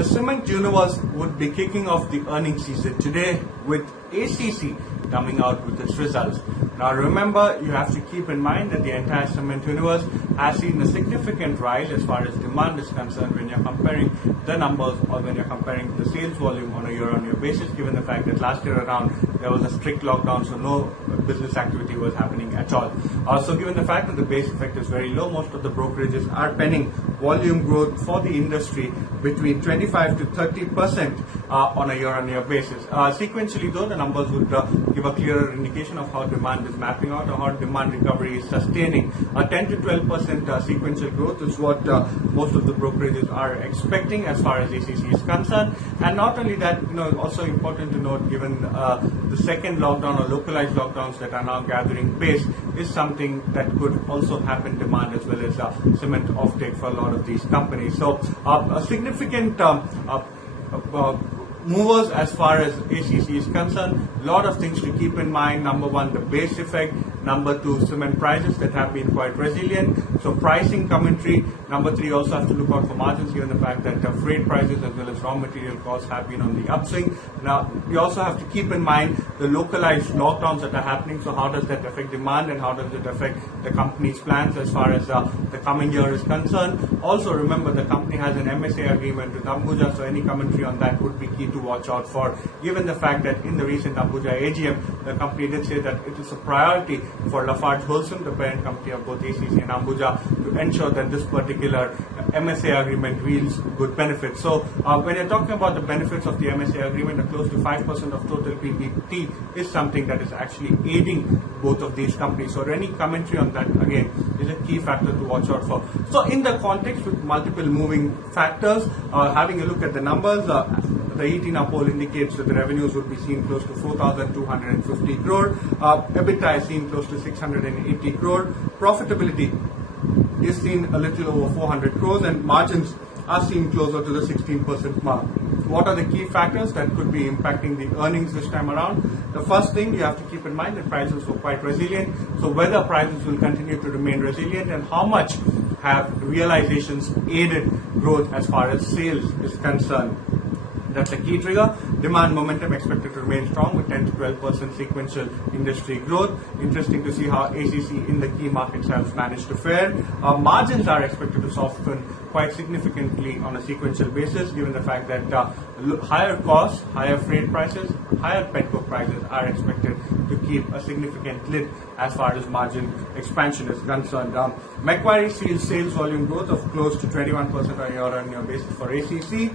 The cement universe would be kicking off the earnings season today with ACC coming out with its results. Now remember, you have to keep in mind that the entire cement universe has seen a significant rise as far as demand is concerned when you're comparing the numbers or when you're comparing the sales volume on a year-on-year basis, given the fact that last year around there was a strict lockdown, so no business activity was happening at all. Also, given the fact that the base effect is very low, most of the brokerages are penning volume growth for the industry between 25 to 30% on a year-on-year basis. Sequentially though, the numbers would give a clearer indication of how demand is mapping out or how demand recovery is sustaining. 10 to 12% sequential growth is what most of the brokerages are expecting as far as ACC is concerned. And not only that, also important to note, given the second lockdown or localized lockdowns that are now gathering pace, is something that could also happen demand as well as cement offtake for a lot of these companies. So a significant movers as far as ACC is concerned. A lot of things to keep in mind. Number one, the base effect. Number two, cement prices that have been quite resilient. So pricing commentary. Number three, also have to look out for margins given the fact that freight prices as well as raw material costs have been on the upswing. Now, we also have to keep in mind the localized lockdowns that are happening. So how does that affect demand and how does it affect the company's plans as far as the coming year is concerned? Also remember, the company has an MSA agreement with Ambuja, so any commentary on that would be key to watch out for, given the fact that in the recent Ambuja AGM, the company did say that it is a priority for Lafarge Holcim, the parent company of both ACC and Ambuja, to ensure that this particular MSA agreement yields good benefits. So when you're talking about the benefits of the MSA agreement, close to 5% of total PBT is something that is actually aiding both of these companies. So any commentary on that, again, is a key factor to watch out for. So in the context with multiple moving factors, having a look at the numbers, the ET poll indicates that the revenues would be seen close to 4,250 crore. EBITDA is seen close to 680 crore. Profitability is seen a little over 400 crores and margins are seen closer to the 16% mark. What are the key factors that could be impacting the earnings this time around? The first thing you have to keep in mind that prices were quite resilient. So whether prices will continue to remain resilient and how much have realizations aided growth as far as sales is concerned. That's a key trigger. Demand momentum expected to remain strong with 10 to 12% sequential industry growth. Interesting to see how ACC in the key markets has managed to fare. Margins are expected to soften quite significantly on a sequential basis, given the fact that higher costs, higher freight prices, higher petcoke prices are expected to keep a significant lid as far as margin expansion is concerned. Macquarie sees sales volume growth of close to 21% on a year-on-year basis for ACC.